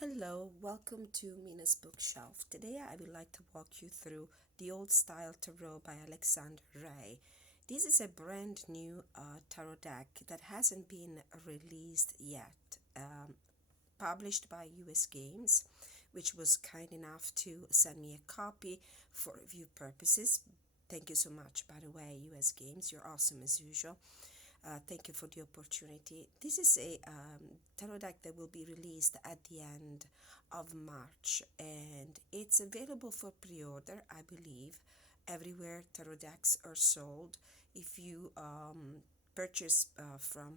Hello, welcome to Mina's bookshelf. Today I would like to walk you through the Old Style Tarot by Alexander Ray. This is a brand new tarot deck that hasn't been released yet, published by US Games, which was kind enough to send me a copy for review purposes. Thank you so much, by the way, US Games. You're awesome as usual. Thank you for the opportunity. This is a tarot deck that will be released at the end of March, and it's available for pre-order, I believe, everywhere tarot decks are sold. If you purchase from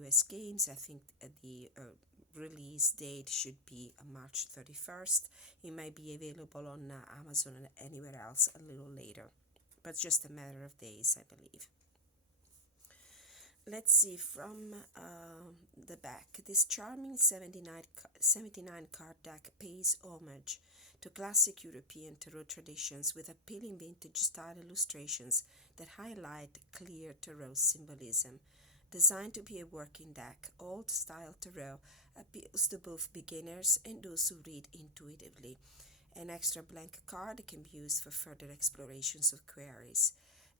US Games, I think the release date should be March 31st. It might be available on Amazon and anywhere else a little later, but just a matter of days, I believe. Let's see from the back. This charming 79 card deck pays homage to classic European tarot traditions with appealing vintage style illustrations that highlight clear tarot symbolism. Designed to be a working deck, Old Style Tarot appeals to both beginners and those who read intuitively. An extra blank card can be used for further explorations of queries.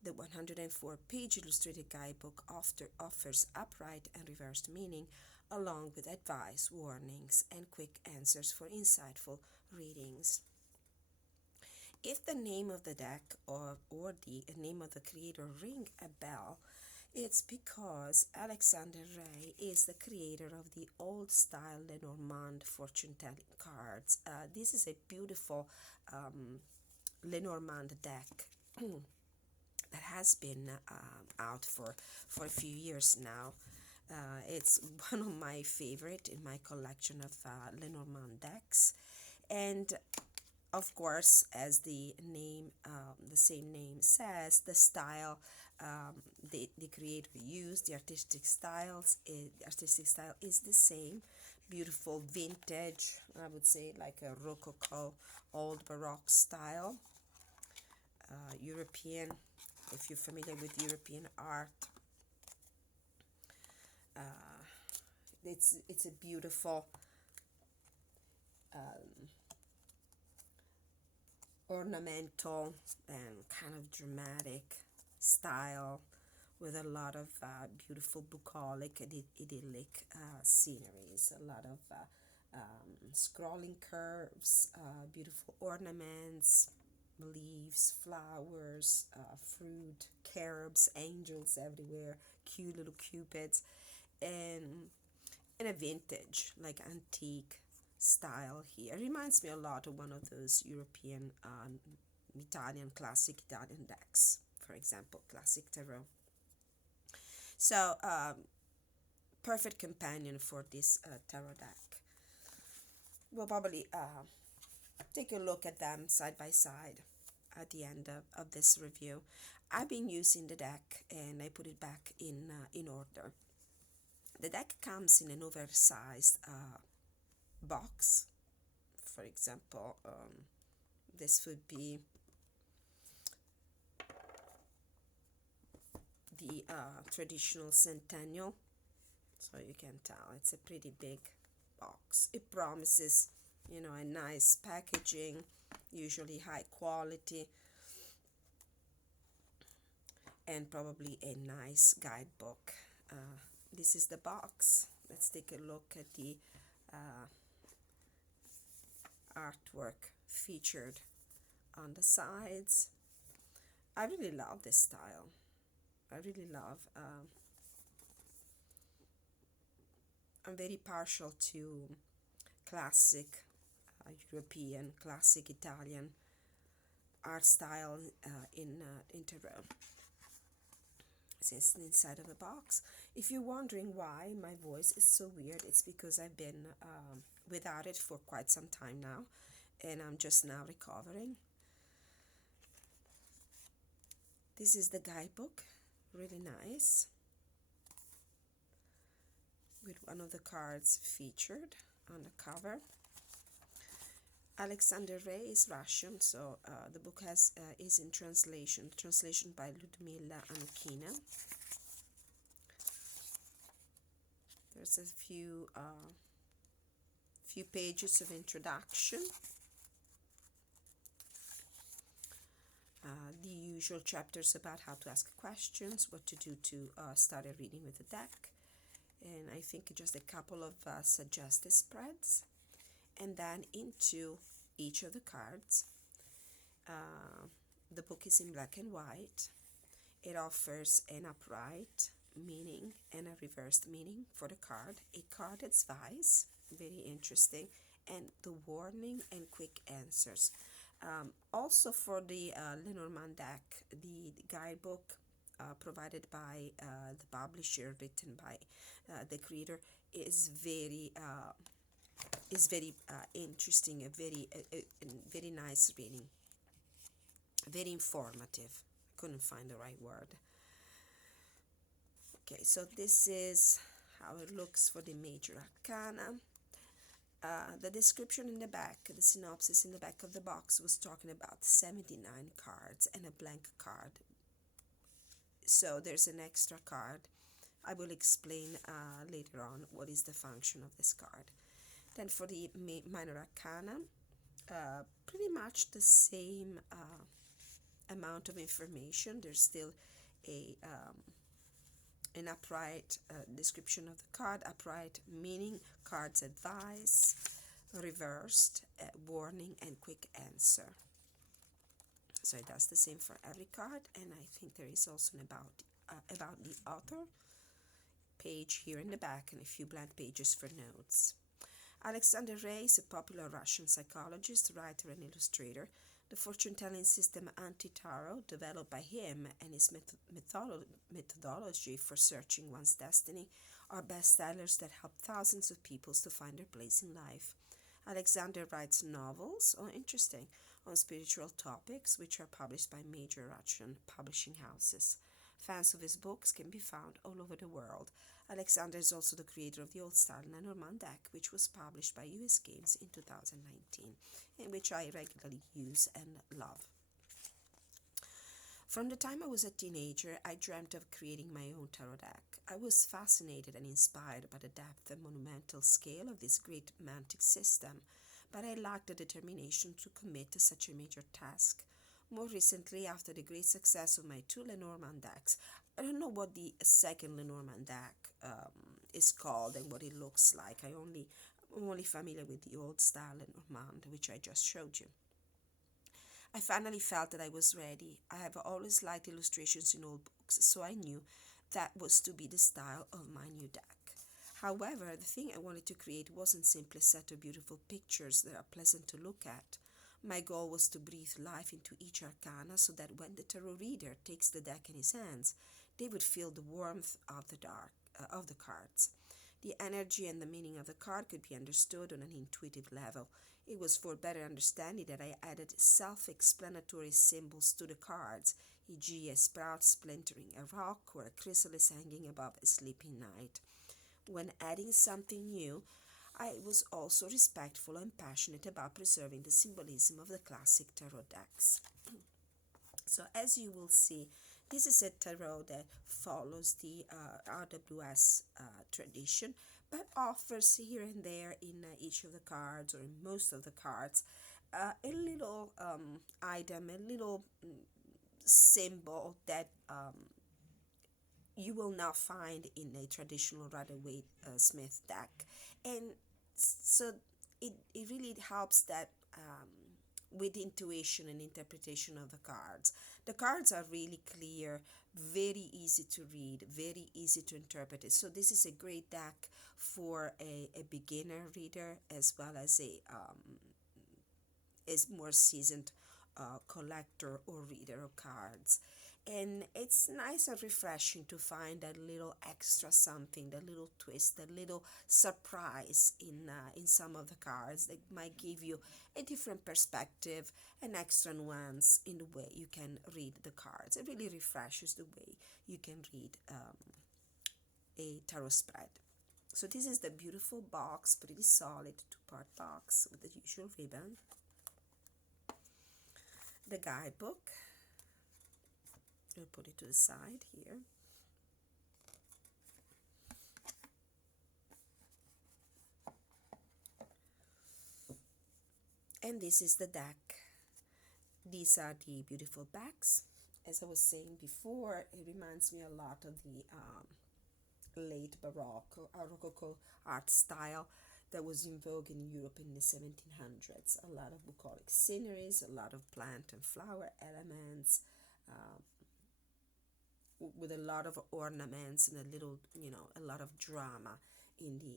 The 104-page illustrated guidebook offers upright and reversed meaning, along with advice, warnings, and quick answers for insightful readings. If the name of the deck or the name of the creator ring a bell, it's because Alexander Ray is the creator of the old style Lenormand fortune telling cards. This is a beautiful Lenormand deck that has been out for a few years now. It's one of my favorite in my collection of Lenormand decks, and of course, as the same name says, the style the creator used, the artistic style is the same. Beautiful vintage, I would say, like a Rococo, old Baroque style, European. If you're familiar with European art, it's a beautiful ornamental and kind of dramatic style with a lot of beautiful bucolic and idyllic sceneries, a lot of scrolling curves, beautiful ornaments, leaves, flowers, fruit, cherubs, angels everywhere, cute little cupids, and a vintage, like antique style here. It reminds me a lot of one of those European, classic Italian decks, for example, classic tarot. So, perfect companion for this tarot deck. We'll probably take a look at them side by side at the end of this review. I've been using the deck and I put it back in order. The deck comes in an oversized box. For example, this would be the traditional centennial, so you can tell it's a pretty big box. It promises, a nice packaging, usually high quality, and probably a nice guidebook. This is the box. Let's take a look at the artwork featured on the sides. I really love this style. I really love. I'm very partial to classic European, classic Italian art style in tarot. Since inside of a box. If you're wondering why my voice is so weird, it's because I've been without it for quite some time now, and I'm just now recovering. This is the guidebook, really nice, with one of the cards featured on the cover. Alexander Ray is Russian, so the book is in translation by Ludmila Anukina. There's a few few pages of introduction. The usual chapters about how to ask questions, what to do to start a reading with a deck, and I think just a couple of suggested spreads, and then into each of the cards. The book is in black and white. It offers an upright meaning and a reversed meaning for the card, a card advice, very interesting, and the warning and quick answers. Also for the Lenormand deck, the guidebook provided by the publisher, written by the creator, is very interesting, a very nice reading, very informative. Couldn't find the right word. Okay, so this is how it looks for the major arcana. The description in the back, the synopsis in the back of the box was talking about 79 cards and a blank card. So there's an extra card. I will explain later on what is the function of this card. Then for the minor arcana, pretty much the same amount of information. There's still an upright description of the card, upright meaning, cards advice, reversed warning, and quick answer. So it does the same for every card, and I think there is also an about the author page here in the back and a few blank pages for notes. Alexander Ray is a popular Russian psychologist, writer, and illustrator. The fortune-telling system Anti-Tarot, developed by him, and his methodology for searching one's destiny, are bestsellers that help thousands of people to find their place in life. Alexander writes novels, interesting, on spiritual topics, which are published by major Russian publishing houses. Fans of his books can be found all over the world. Alexander is also the creator of the old-style Lenormand deck, which was published by US Games in 2019, and which I regularly use and love. From the time I was a teenager, I dreamt of creating my own tarot deck. I was fascinated and inspired by the depth and monumental scale of this great mantic system, but I lacked the determination to commit to such a major task. More recently, after the great success of my 2 Lenormand decks, I don't know what the second Lenormand deck is called and what it looks like. I'm only familiar with the old style Lenormand, which I just showed you. I finally felt that I was ready. I have always liked illustrations in old books, so I knew that was to be the style of my new deck. However, the thing I wanted to create wasn't simply a set of beautiful pictures that are pleasant to look at. My goal was to breathe life into each arcana so that when the tarot reader takes the deck in his hands, they would feel the warmth of the cards. The energy and the meaning of the card could be understood on an intuitive level. It was for better understanding that I added self-explanatory symbols to the cards, e.g. a sprout splintering a rock or a chrysalis hanging above a sleeping knight. When adding something new, I was also respectful and passionate about preserving the symbolism of the classic tarot decks. So as you will see, this is a tarot that follows the RWS tradition, but offers here and there in each of the cards, or in most of the cards, a little item, a little symbol that you will not find in a traditional Rider-Waite-Smith deck. And so it really helps that with intuition and interpretation of the cards. The cards are really clear, very easy to read, very easy to interpret it. So this is a great deck for a beginner reader, as well as a more seasoned collector or reader of cards. And it's nice and refreshing to find that little extra something, that little twist, that little surprise in some of the cards that might give you a different perspective, an extra nuance in the way you can read the cards. It really refreshes the way you can read a tarot spread. So this is the beautiful box, pretty solid 2-part box with the usual ribbon. The guidebook. I'll put it to the side here. And this is the deck. These are the beautiful backs. As I was saying before, it reminds me a lot of the late Baroque or Rococo art style that was in vogue in Europe in the 1700s. A lot of bucolic sceneries, a lot of plant and flower elements, with a lot of ornaments and a little, a lot of drama in the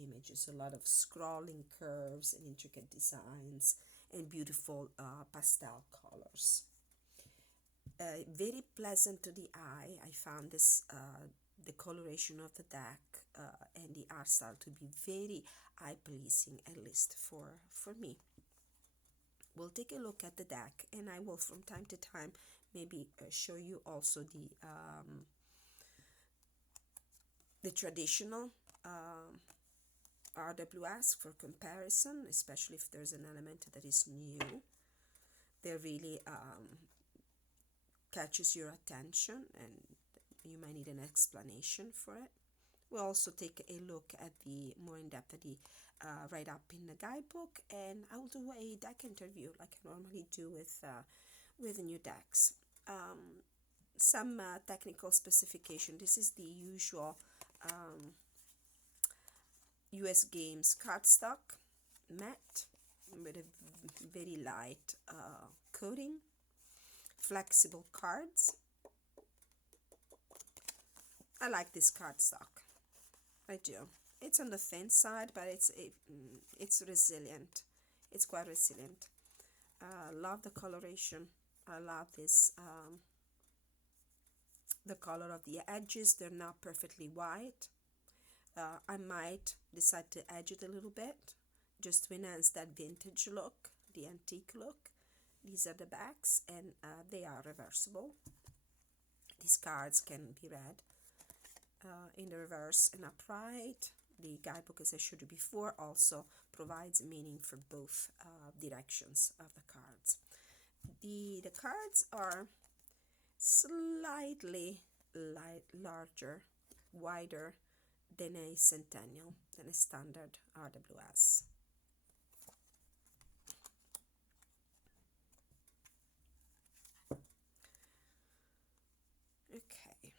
images, a lot of scrolling curves and intricate designs and beautiful pastel colors. Very pleasant to the eye. I found this the coloration of the deck and the art style to be very eye-pleasing, at least for me. We'll take a look at the deck, and I will from time to time maybe show you also the traditional RWS for comparison, especially if there's an element that is new. They really catches your attention and you might need an explanation for it. We'll also take a look at the more in-depth at the write-up in the guidebook, and I'll do a deck interview like I normally do with new decks. Some technical specification. This is the usual US Games cardstock matte with a very light coating, flexible cards. I like this cardstock. I do. It's on the thin side, but it's resilient. It's quite resilient. Love the coloration. I love this. The color of the edges, they're not perfectly white. I might decide to edge it a little bit just to enhance that vintage look, the antique look. These are the backs, and they are reversible. These cards can be read in the reverse and upright. The guidebook, as I showed you before, also provides meaning for both directions of the cards. The cards are slightly larger, wider than a centennial, than a standard RWS. Okay,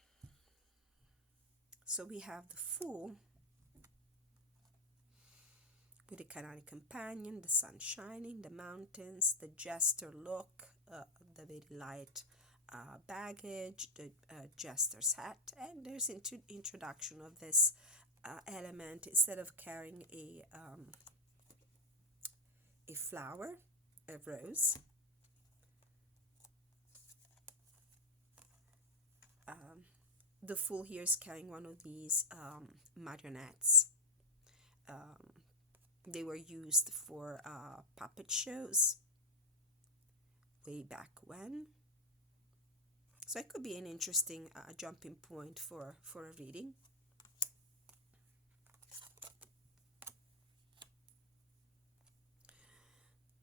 so we have the Fool with the canonic companion, the sun shining, the mountains, the jester look, the very light baggage, the jester's hat, and there's introduction of this element. Instead of carrying a flower, a rose, the Fool here is carrying one of these marionettes. They were used for puppet shows way back when. So it could be an interesting jumping point for a reading.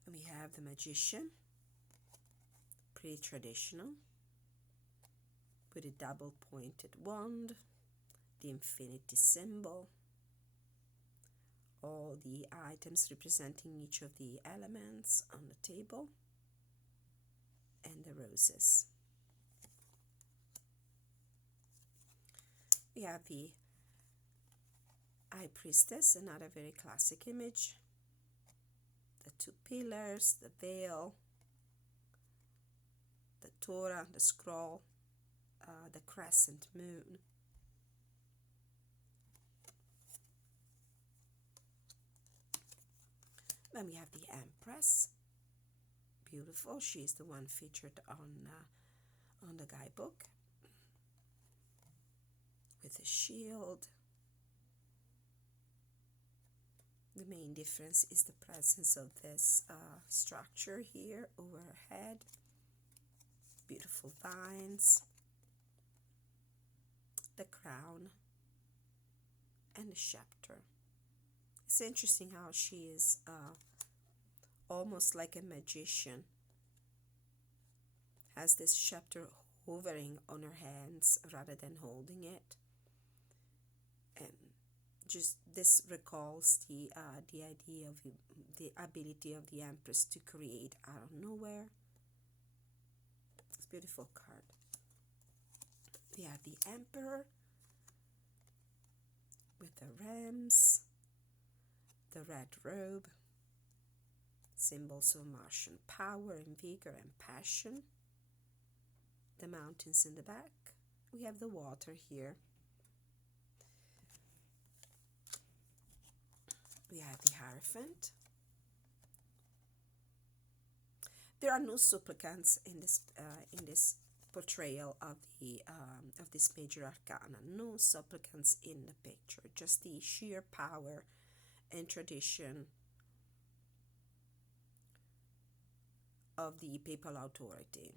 And we have the Magician, pretty traditional, with a double pointed wand, the infinity symbol, all the items representing each of the elements on the table, and the roses. We have the High Priestess, another very classic image, the two pillars, the veil, the Torah, the scroll, the crescent moon. Then we have the Empress, beautiful. She is the one featured on the guidebook, with a shield. The main difference is the presence of this structure here over her head. Beautiful vines, the crown, and the scepter. It's interesting how she is almost like a magician. Has this scepter hovering on her hands rather than holding it. And just this recalls the idea of the ability of the Empress to create out of nowhere. It's a beautiful card. We have the Emperor with the rams, the red robe, symbols of Martian power and vigor and passion, the mountains in the back. We have the water here. We have the Hierophant. There are no supplicants in this portrayal of this major arcana. No supplicants in the picture. Just the sheer power and tradition of the papal authority.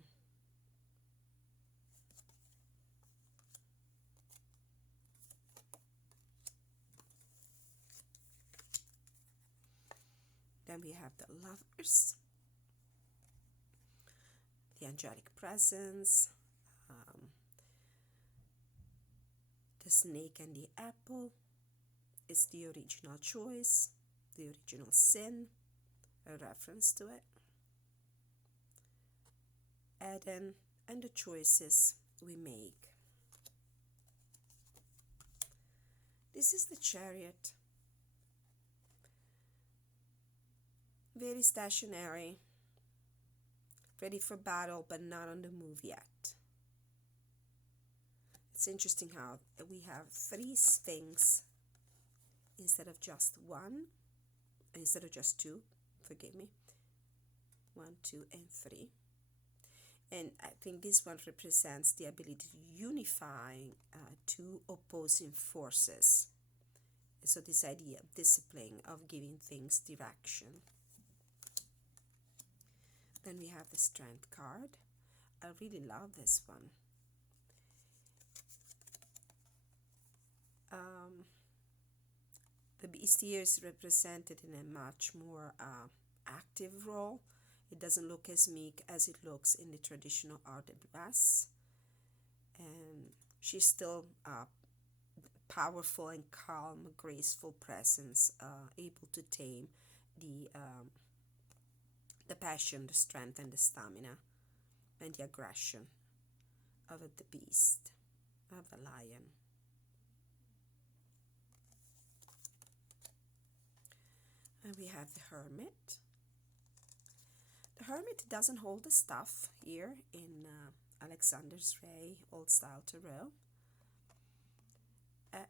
Then we have the Lovers, the angelic presence, the snake and the apple is the original choice, the original sin, a reference to it. Eden and the choices we make. This is the Chariot. Very stationary, ready for battle, but not on the move yet. It's interesting how we have 3 Sphinx instead of just 1, instead of just 2, forgive me. 1, 2, and 3. And I think this one represents the ability to unify 2 opposing forces. So this idea of discipline, of giving things direction. Then we have the Strength card. I really love this one. The beast here is represented in a much more active role. It doesn't look as meek as it looks in the traditional art de Brass. And she's still powerful and calm, graceful presence, able to tame the passion, the strength, and the stamina, and the aggression of the beast, of the lion. And we have the Hermit. The Hermit doesn't hold the stuff here in Alexander's Ray Old Style Tarot.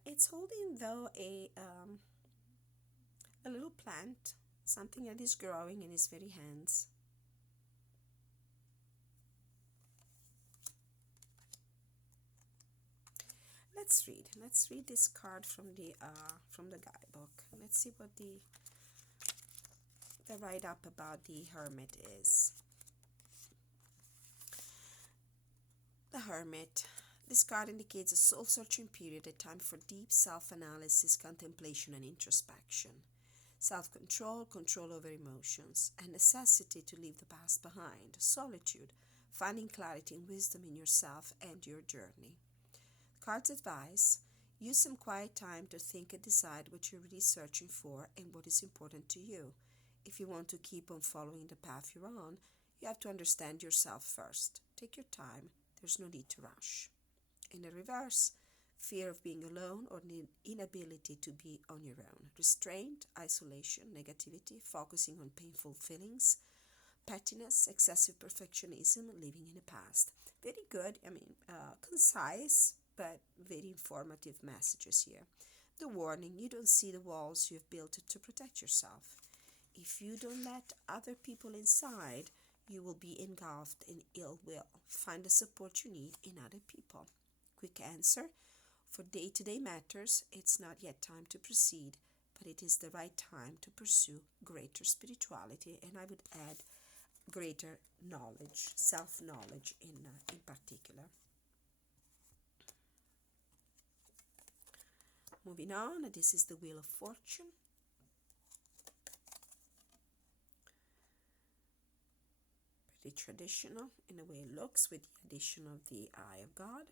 It's holding, though, a little plant, something that is growing in his very hands. Let's read this card from the guidebook. Let's see what the write-up about the Hermit is. The Hermit. This card indicates a soul-searching period, a time for deep self-analysis, contemplation, and introspection. Self-control, control over emotions, and necessity to leave the past behind. Solitude, finding clarity and wisdom in yourself and your journey. Cards advise, use some quiet time to think and decide what you're really searching for and what is important to you. If you want to keep on following the path you're on, you have to understand yourself first. Take your time. There's no need to rush. In the reverse, fear of being alone or inability to be on your own. Restraint, isolation, negativity, focusing on painful feelings, pettiness, excessive perfectionism, living in the past. Very good, concise, but very informative messages here. The warning, you don't see the walls you've built to protect yourself. If you don't let other people inside, you will be engulfed in ill will. Find the support you need in other people. Quick answer, for day-to-day matters, it's not yet time to proceed, but it is the right time to pursue greater spirituality, and I would add greater knowledge, self-knowledge in particular. Moving on, this is the Wheel of Fortune. Pretty traditional in the way it looks, with the addition of the Eye of God.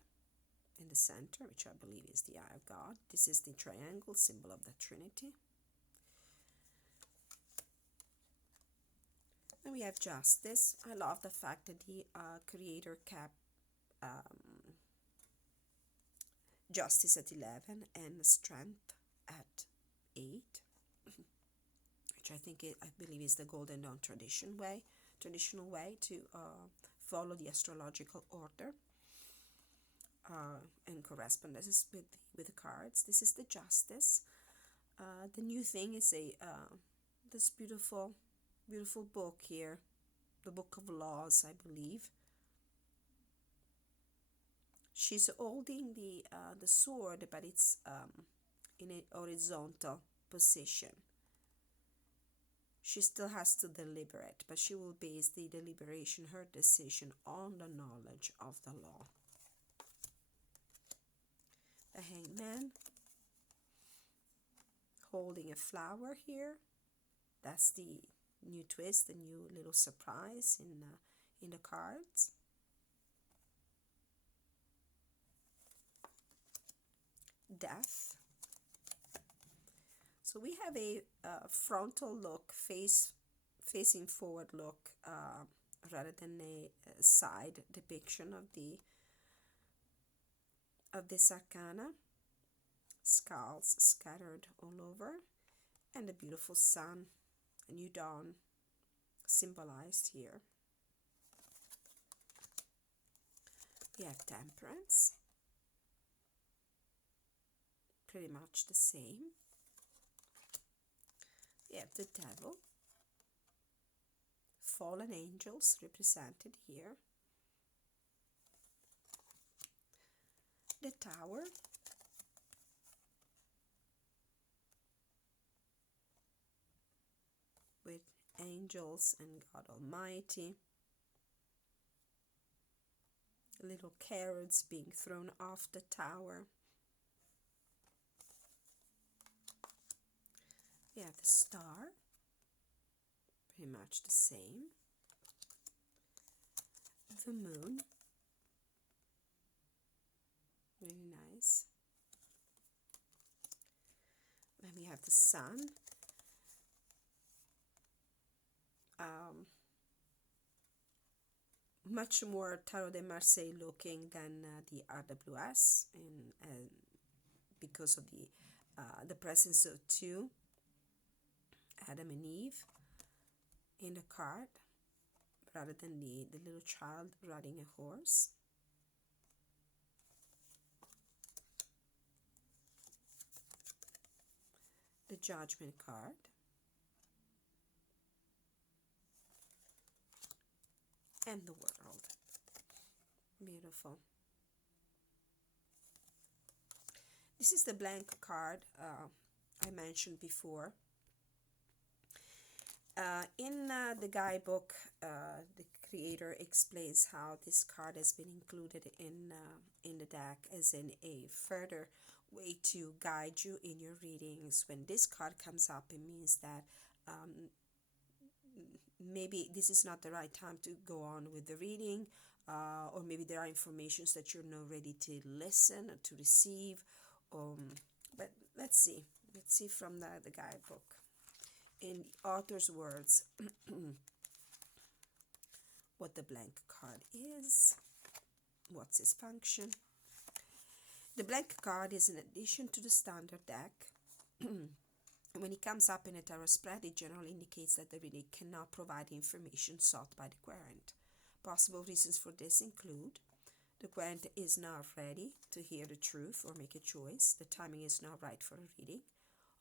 in the center, which I believe is the eye of God. This is the triangle, symbol of the Trinity. And we have justice. I love the fact that the creator kept justice at 11 and strength at 8, which I believe is the Golden Dawn traditional way to follow the astrological order and correspondences with the cards. This is the justice. The new thing is this beautiful book here, the Book of Laws, I believe. She's holding the sword, but it's in a horizontal position. She still has to deliberate, but she will base the deliberation, her decision, on the knowledge of the law. The Hangman, holding a flower here. That's the new twist, the new little surprise in the cards. Death. So we have a frontal look, facing forward look, rather than a side depiction of this arcana. Skulls scattered all over, and a beautiful sun, a new dawn, symbolized here. We have Temperance, pretty much the same. We have the Devil, fallen angels represented here. The Tower, with angels and God Almighty. Little carrots being thrown off the tower. We have the Star, pretty much the same. The Moon, really nice. Then we have the Sun. Much more Tarot de Marseille looking than the RWS, and because of the presence of two, Adam and Eve, in the card, rather than the little child riding a horse. The Judgment card. And the World. Beautiful. This is the blank card I mentioned before. In the guidebook, the creator explains how this card has been included in the deck as in a further way to guide you in your readings. When this card comes up, it means that maybe this is not the right time to go on with the reading, or maybe there are informations that you're not ready to listen or to receive. But let's see from the guidebook, in the author's words, what the blank card is, what's its function. The blank card is an addition to the standard deck. When it comes up in a tarot spread, it generally indicates that the reader cannot provide information sought by the querent. Possible reasons for this include: the querent is not ready to hear the truth or make a choice. The timing is not right for a reading.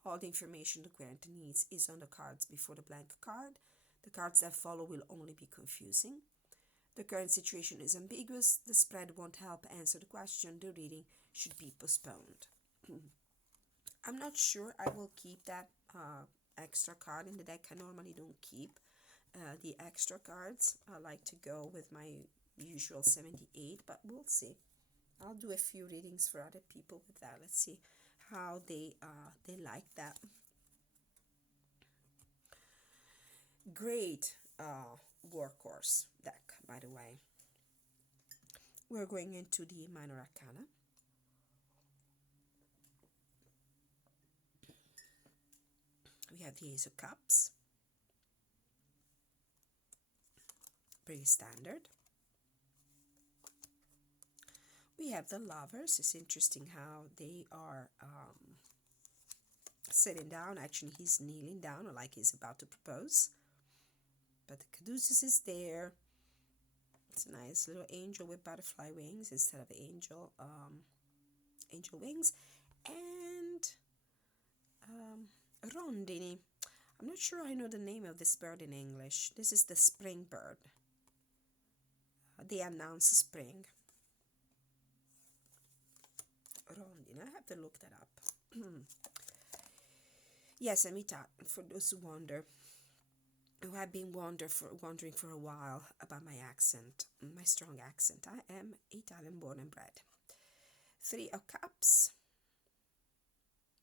All the information the querent needs is on the cards before the blank card. The cards that follow will only be confusing. The current situation is ambiguous. The spread won't help answer the question. The reading should be postponed. I'm not sure I will keep that extra card in the deck. I normally don't keep the extra cards. I like to go with my usual 78, but we'll see. I'll do a few readings for other people with that. Let's see how they like that. Great workhorse deck, by the way. We're going into the minor arcana. We have the Ace of Cups, pretty standard. We have the Lovers. It's interesting how they are sitting down. Actually, he's kneeling down, or like he's about to propose. But the Caduceus is there. It's a nice little angel with butterfly wings instead of angel wings. And rondini. I'm not sure I know the name of this bird in English. This is the spring bird. They announce spring. Rondini. I have to look that up. Yes, I'm Italian, for those who wonder. Who have been wondering for a while about my accent, my strong accent. I am Italian born and bred. Three of Cups.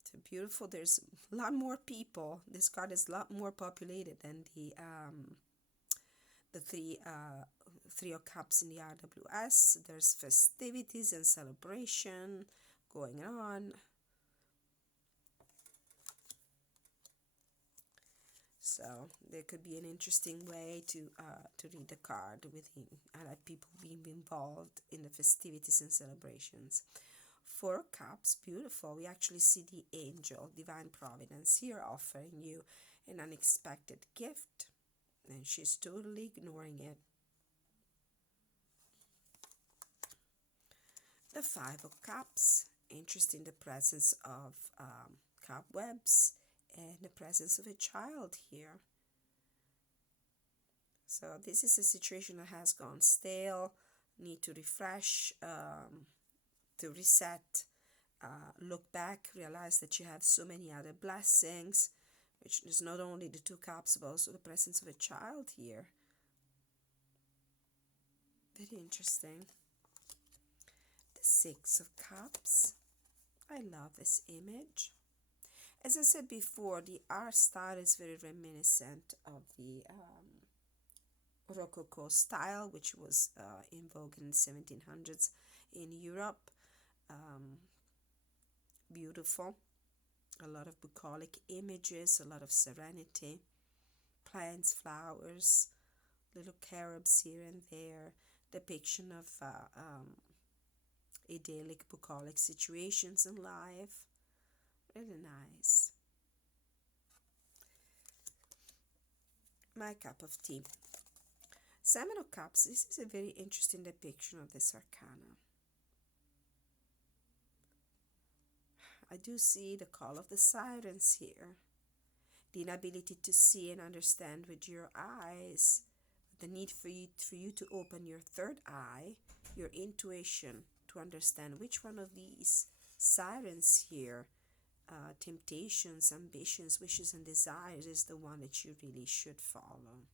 It's beautiful. There's a lot more people. This card is a lot more populated than the three of Cups in the RWS. There's festivities and celebration going on. So there could be an interesting way to read the card with people being involved in the festivities and celebrations. Four of Cups, beautiful. We actually see the angel, divine providence, here offering you an unexpected gift, and she's totally ignoring it. The Five of Cups, interesting, the presence of cobwebs and the presence of a child here. So this is a situation that has gone stale, need to refresh, to reset, look back, realize that you have so many other blessings, which is not only the Two Cups, but also the presence of a child here. Very interesting. The Six of Cups. I love this image. As I said before, the art style is very reminiscent of the Rococo style, which was in vogue in the 1700s in Europe. Beautiful. A lot of bucolic images, a lot of serenity, plants, flowers, little cherubs here and there, depiction of idyllic bucolic situations in life. Really nice. My cup of tea. Seven of Cups. This is a very interesting depiction of this arcana. I do see the call of the sirens here. The inability to see and understand with your eyes. The need for you to open your third eye, your intuition, to understand which one of these sirens here, temptations, ambitions, wishes, and desires, is the one that you really should follow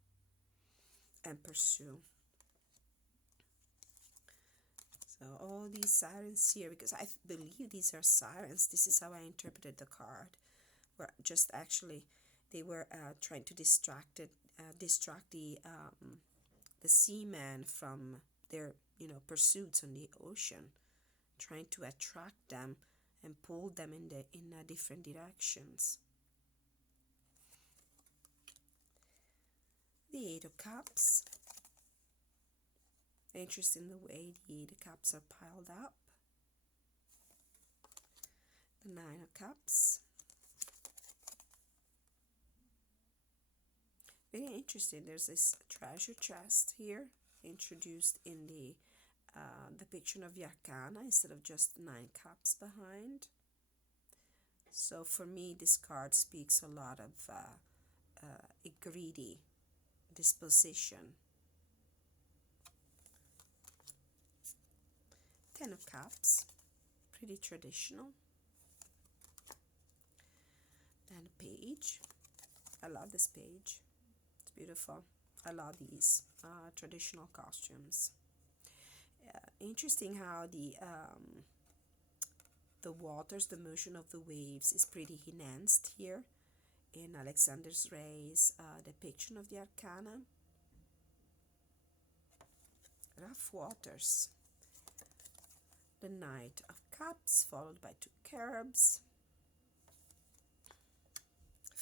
and pursue. So all these sirens here, because I believe these are sirens, this is how I interpreted the card, where just actually they were trying to distract the seamen from their pursuits on the ocean, trying to attract them and pull them in different directions. The Eight of Cups. Interesting the way the cups are piled up. The Nine of Cups. Very interesting. There's this treasure chest here introduced in the depiction of the arcana instead of just 9 cups behind. So for me, this card speaks a lot of a greedy disposition. 10 of Cups, pretty traditional. Then a page. I love this page. It's beautiful. I love these traditional costumes. Interesting how the waters, the motion of the waves is pretty enhanced here in Alexander Rey's depiction of the arcana. Rough waters. The Knight of Cups, followed by 2 cherubs.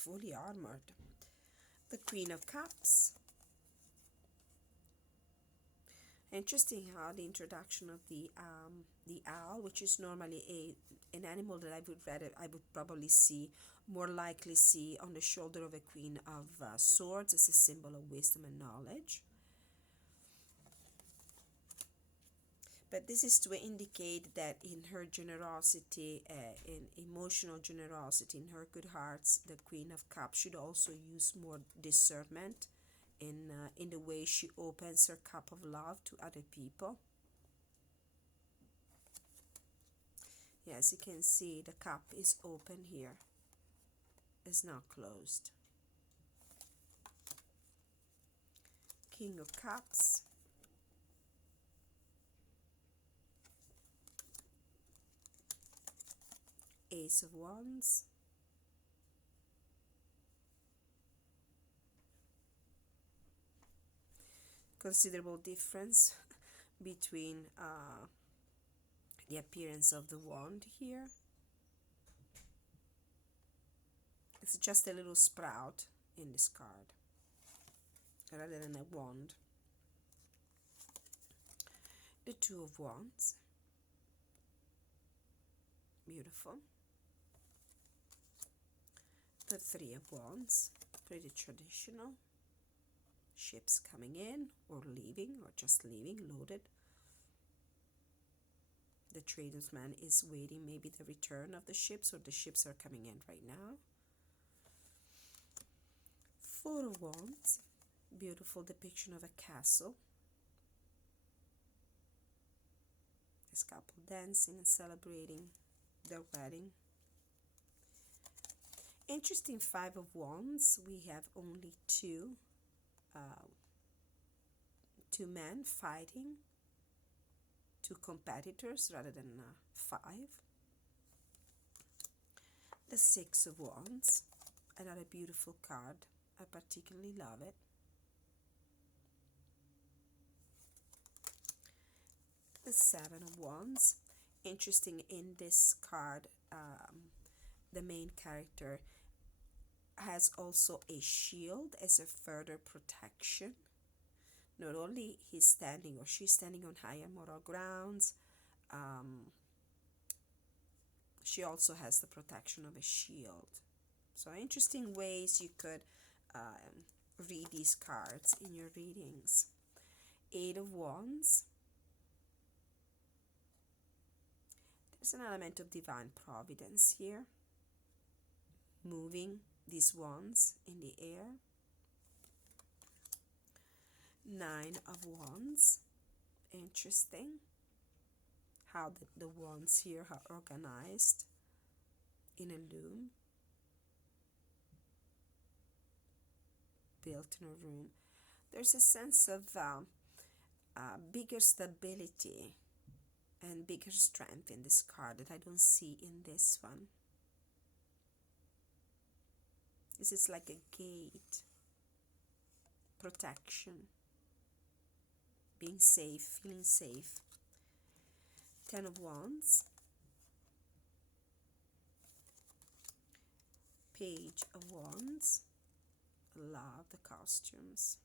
fully armored. The Queen of Cups. Interesting how the introduction of the owl, which is normally an animal that I would probably see, more likely see on the shoulder of a Queen of Swords as a symbol of wisdom and knowledge. But this is to indicate that in her generosity, in emotional generosity, in her good hearts, the Queen of Cups should also use more discernment in the way she opens her cup of love to other people. Yes, you can see the cup is open here. It's not closed. King of Cups. Ace of Wands. Considerable difference between the appearance of the wand here. It's just a little sprout in this card rather than a wand. The Two of Wands. Beautiful. The Three of Wands. Pretty traditional. Ships coming in or leaving, or just leaving, loaded. The tradesman is waiting maybe the return of the ships, or the ships are coming in right now. Four of Wands. Beautiful depiction of a castle. This couple dancing and celebrating their wedding. Interesting Five of Wands. We have only two men fighting, two competitors rather than five. The Six of Wands, another beautiful card. I particularly love it. The Seven of Wands. Interesting, in this card, the main character has also a shield as a further protection. Not only he's standing or she's standing on higher moral grounds, she also has the protection of a shield. So interesting ways you could read these cards in your readings. Eight of Wands. There's an element of divine providence here, moving these wands in the air. Nine of Wands. Interesting how the wands here are organized in a loom, built in a room. There's a sense of bigger stability and bigger strength in this card that I don't see in this one. This is like a gate, protection, being safe, feeling safe. Ten of Wands. Page of Wands. Love the costumes.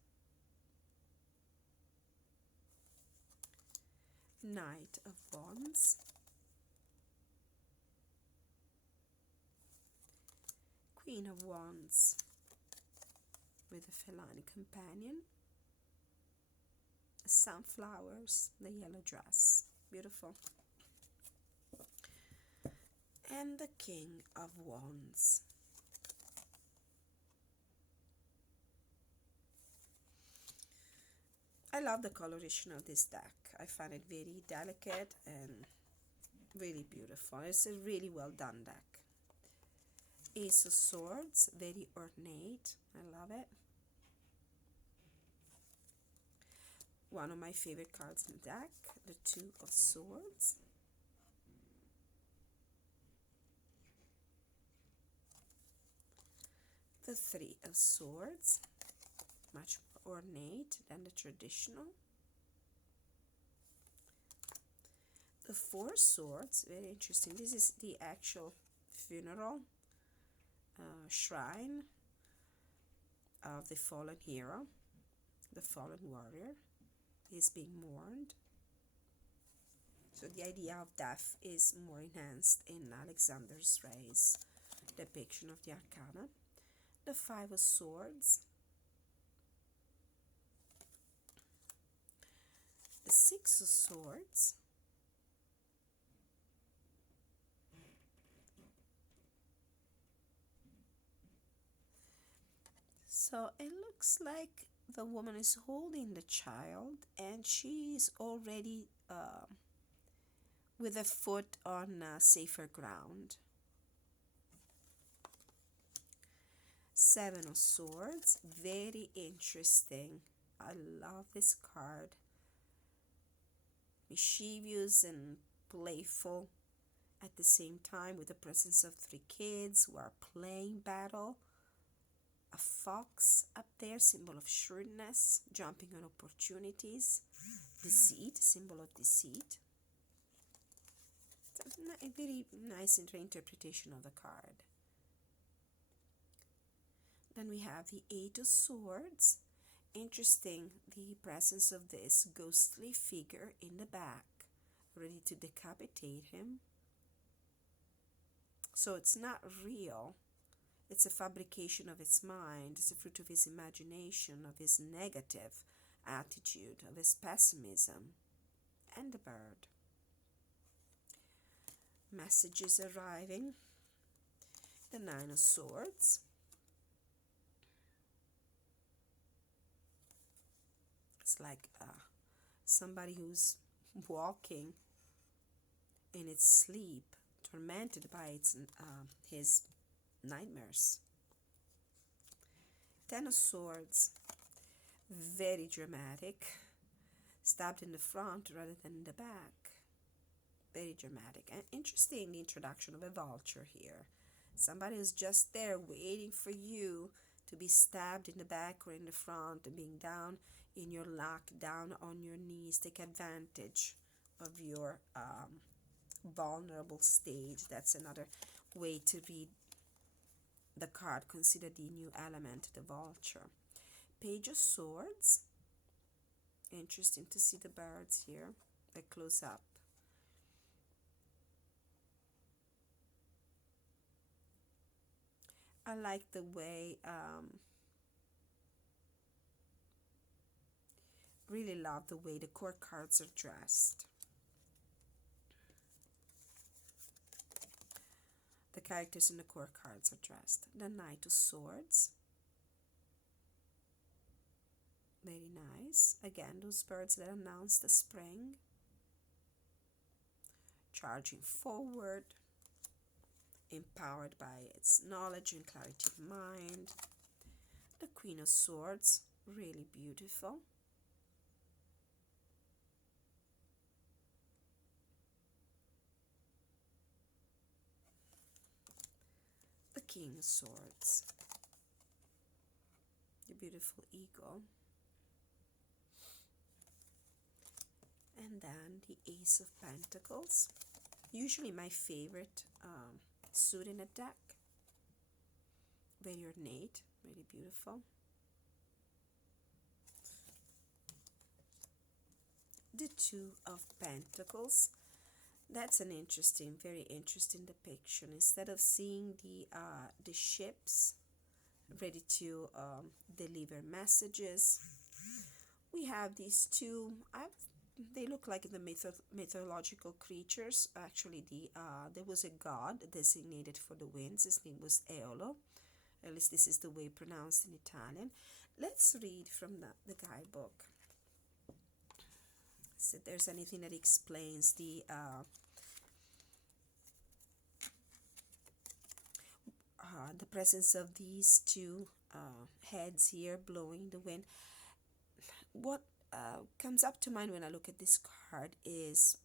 Knight of Wands. Queen of Wands with a feline companion. Sunflowers, the yellow dress. Beautiful. And the King of Wands. I love the coloration of this deck. I find it very delicate and really beautiful. It's a really well done deck. Ace of Swords, very ornate. I love it. One of my favorite cards in the deck, the Two of Swords. The Three of Swords, much more ornate than the traditional. The Four Swords, very interesting. This is the actual funeral shrine of the fallen hero, the fallen warrior. He's being mourned. So the idea of death is more enhanced in Alexander Ray's depiction of the arcana. The Five of Swords, the Six of Swords, so it looks like the woman is holding the child and she's already with a foot on safer ground. Seven of Swords, very interesting. I love this card. Mischievous and playful at the same time, with the presence of three kids who are playing battle. A fox up there, symbol of shrewdness, jumping on opportunities. Deceit, symbol of deceit. It's a very nice interpretation of the card. Then we have the Eight of Swords. Interesting, the presence of this ghostly figure in the back, ready to decapitate him. So it's not real. It's a fabrication of his mind. It's a fruit of his imagination, of his negative attitude, of his pessimism. And the bird. Messages arriving. The Nine of Swords. It's like somebody who's walking in its sleep, tormented by his nightmares. Ten of Swords, very dramatic, stabbed in the front rather than in the back. Very dramatic. And interesting, the introduction of a vulture here. Somebody who's just there waiting for you to be stabbed in the back or in the front, and being down in your luck, down on your knees, take advantage of your vulnerable stage. That's another way to read the card. Consider the new element, the vulture. Page of Swords. Interesting to see the birds here, a close up. I like the way, really love the way the court cards are dressed. The characters in the court cards are dressed. The Knight of Swords. Very nice. Again, those birds that announce the spring. Charging forward. Empowered by its knowledge and clarity of mind. The Queen of Swords. Really beautiful. The King of Swords. The beautiful eagle. And then the Ace of Pentacles. Usually my favorite suit in a deck. Very ornate, really beautiful. The Two of Pentacles. That's an interesting, very interesting depiction. Instead of seeing the ships ready to deliver messages, we have these two. They look like the mythological creatures. Actually, there was a god designated for the winds. His name was Eolo. At least this is the way pronounced in Italian. Let's read from the guidebook. So if there's anything that explains the presence of these two heads here blowing the wind. What comes up to mind when I look at this card is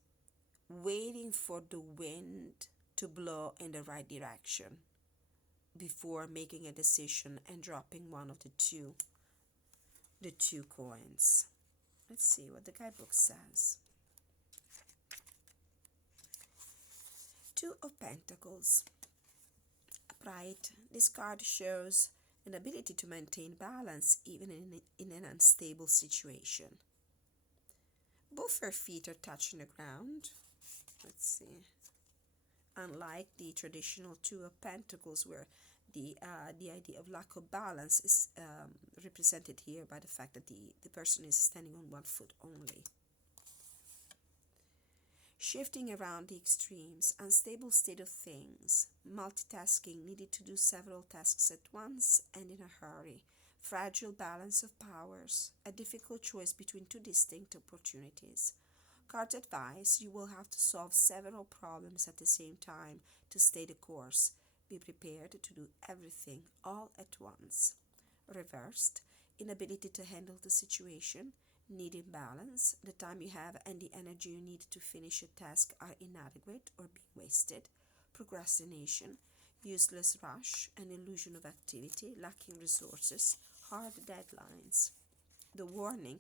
waiting for the wind to blow in the right direction before making a decision and dropping one of the two coins. Let's see what the guidebook says. Two of Pentacles. Upright. This card shows an ability to maintain balance even in an unstable situation. Both her feet are touching the ground. Let's see. Unlike the traditional Two of Pentacles, where the idea of lack of balance is represented here by the fact that the person is standing on one foot only. Shifting around the extremes, unstable state of things, multitasking, needed to do several tasks at once and in a hurry, fragile balance of powers, a difficult choice between two distinct opportunities. Card advice: you will have to solve several problems at the same time to stay the course. Be prepared to do everything all at once. Reversed: inability to handle the situation, needing balance, the time you have and the energy you need to finish a task are inadequate or being wasted. Procrastination, useless rush, an illusion of activity, lacking resources, hard deadlines. The warning: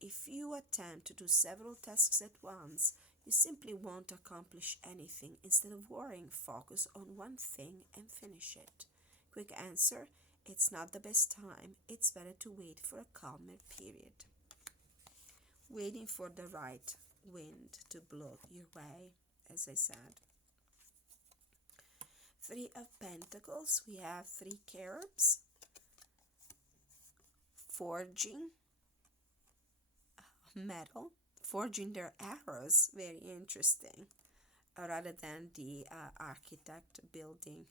if you attempt to do several tasks at once, you simply won't accomplish anything. Instead of worrying, focus on one thing and finish it. Quick answer: it's not the best time. It's better to wait for a calmer period. Waiting for the right wind to blow your way, as I said. Three of Pentacles, we have three cherubs forging metal, forging their arrows, very interesting, rather than the architect building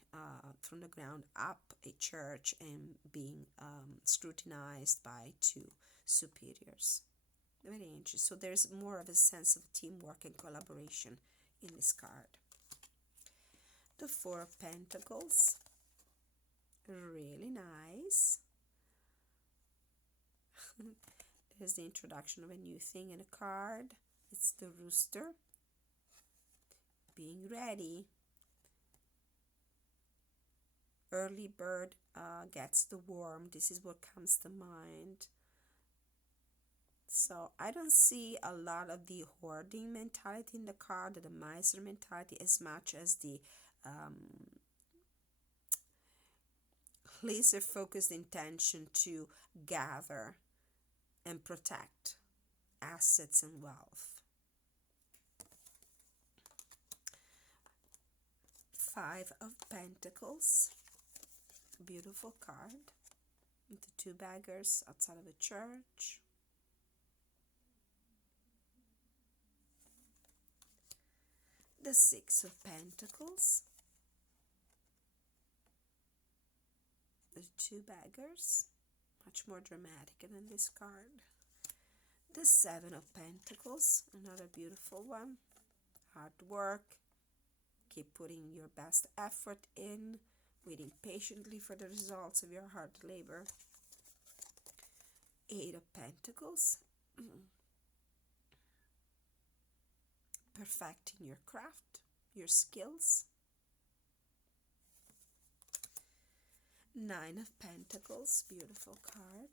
from the ground up a church and being scrutinized by two superiors. Very interesting. So there's more of a sense of teamwork and collaboration in this card. The Four of Pentacles, really nice. There's the introduction of a new thing in a card. It's the rooster, being ready. Early bird gets the worm. This is what comes to mind. So I don't see a lot of the hoarding mentality in the card, the miser mentality, as much as the laser focused intention to gather and protect assets and wealth. Five of Pentacles, beautiful card, with the two beggars outside of a church. The Six of Pentacles, the two beggars, much more dramatic than this card. The Seven of Pentacles, another beautiful one. Hard work, keep putting your best effort in, waiting patiently for the results of your hard labor. Eight of Pentacles, perfecting your craft, your skills. Nine of Pentacles, beautiful card.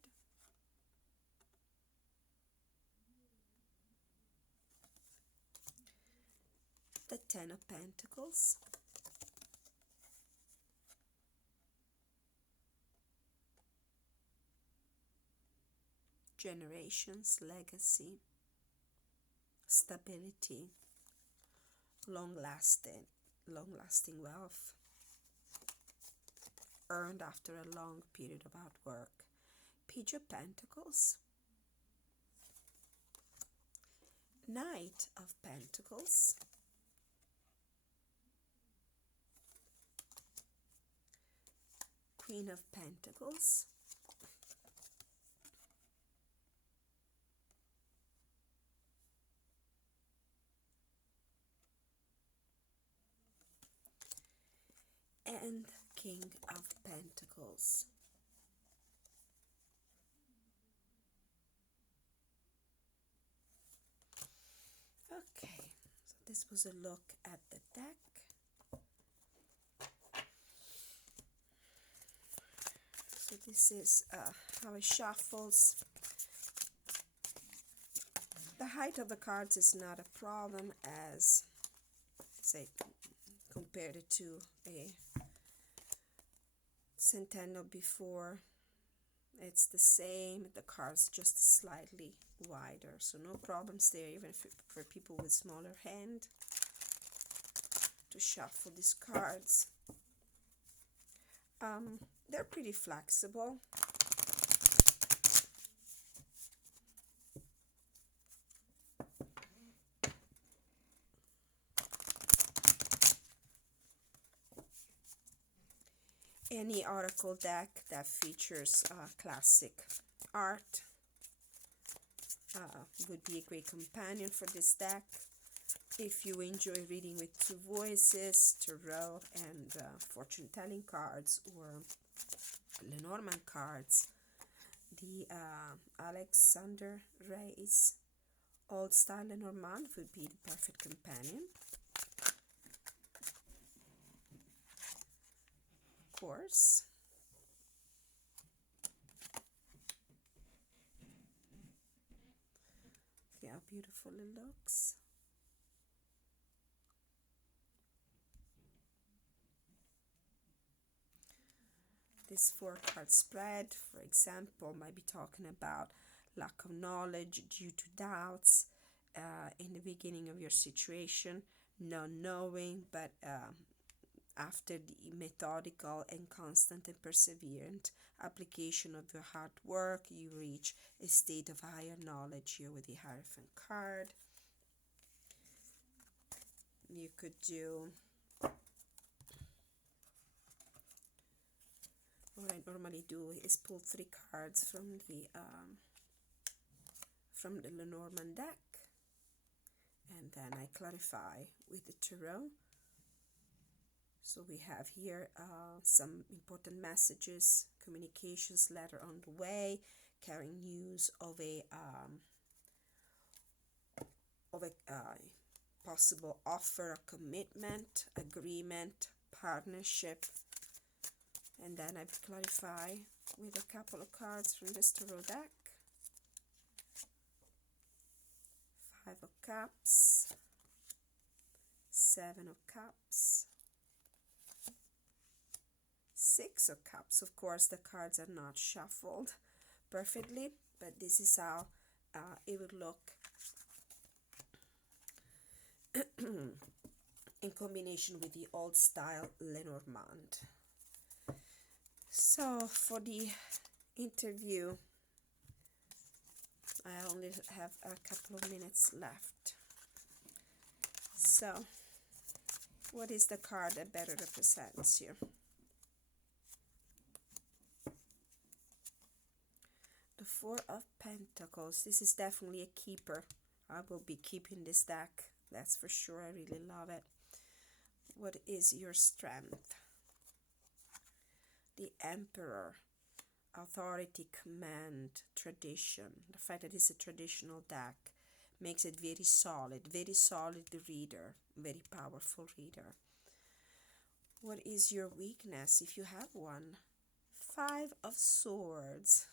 The Ten of Pentacles. Generations, legacy, stability, long-lasting wealth, earned after a long period of hard work. Page of Pentacles. Knight of Pentacles. Queen of Pentacles. And King of Pentacles. Okay, so this was a look at the deck. So this is how it shuffles. The height of the cards is not a problem, as say compared it to a Centennial before. It's the same, the cards just slightly wider, so no problems there, even for people with smaller hand to shuffle these cards. They're pretty flexible. Any oracle deck that features classic art would be a great companion for this deck. If you enjoy reading with two voices, tarot and fortune-telling cards, or Lenormand cards, the Alexander Ray's Old Style Lenormand would be the perfect companion. Of course. See how beautiful it looks. This 4-card spread, for example, might be talking about lack of knowledge due to doubts in the beginning of your situation, not knowing, but after the methodical and constant and perseverant application of your hard work, you reach a state of higher knowledge here with the Hierophant card. You could do, what I normally do is pull 3 cards from the Lenormand deck, and then I clarify with the tarot. So we have here some important messages, communications letter on the way, carrying news of a possible offer, a commitment, agreement, partnership. And then I clarify with a couple of cards from this tarot deck. 5 of Cups, 7 of Cups, 6 of Cups. Of course, the cards are not shuffled perfectly, but this is how it would look in combination with the old style Lenormand. So for the interview, I only have a couple of minutes left. So what is the card that better represents you? The 4 of Pentacles. This is definitely a keeper. I will be keeping this deck, that's for sure. I really love it. What is your strength? The Emperor. Authority, command, tradition. The fact that it's a traditional deck makes it very solid reader, very powerful reader. What is your weakness, if you have one? 5 of Swords.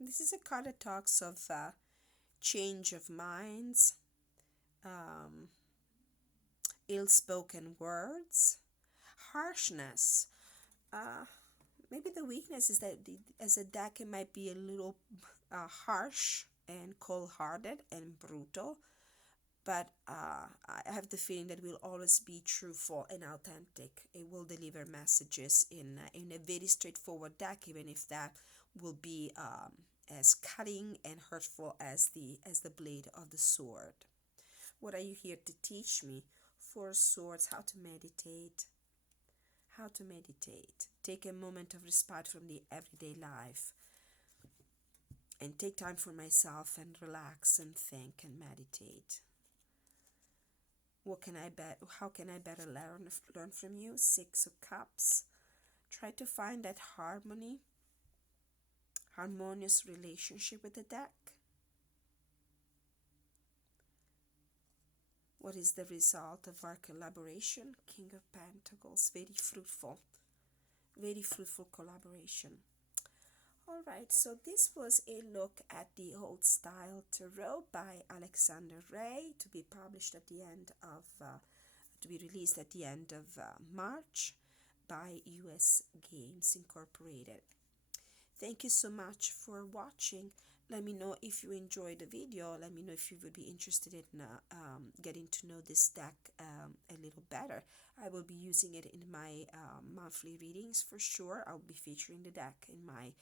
This is a card that talks of change of minds, ill-spoken words, harshness. Maybe the weakness is that as a deck it might be a little harsh and cold-hearted and brutal, but I have the feeling that it will always be truthful and authentic. It will deliver messages in a very straightforward deck, even if that will be as cutting and hurtful as the blade of the sword. What are you here to teach me? 4 of Swords, how to meditate. How to meditate. Take a moment of respite from the everyday life and take time for myself and relax and think and meditate. How can I better learn from you? 6 of Cups. Try to find that harmonious relationship with the deck. What is the result of our collaboration? King of Pentacles. Very fruitful collaboration. All right, so this was a look at the Old Style Tarot by Alexander Ray, to be published at the end of to be released at the end of March by US Games Incorporated. Thank you so much for watching. Let me know if you enjoyed the video. Let me know if you would be interested in getting to know this deck a little better. I will be using it in my monthly readings for sure. I'll be featuring the deck in my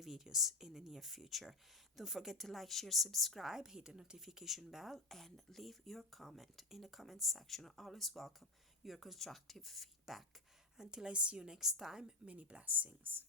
videos in the near future. Don't forget to like, share, subscribe, hit the notification bell, and leave your comment in the comment section. I always welcome your constructive feedback. Until I see you next time, many blessings.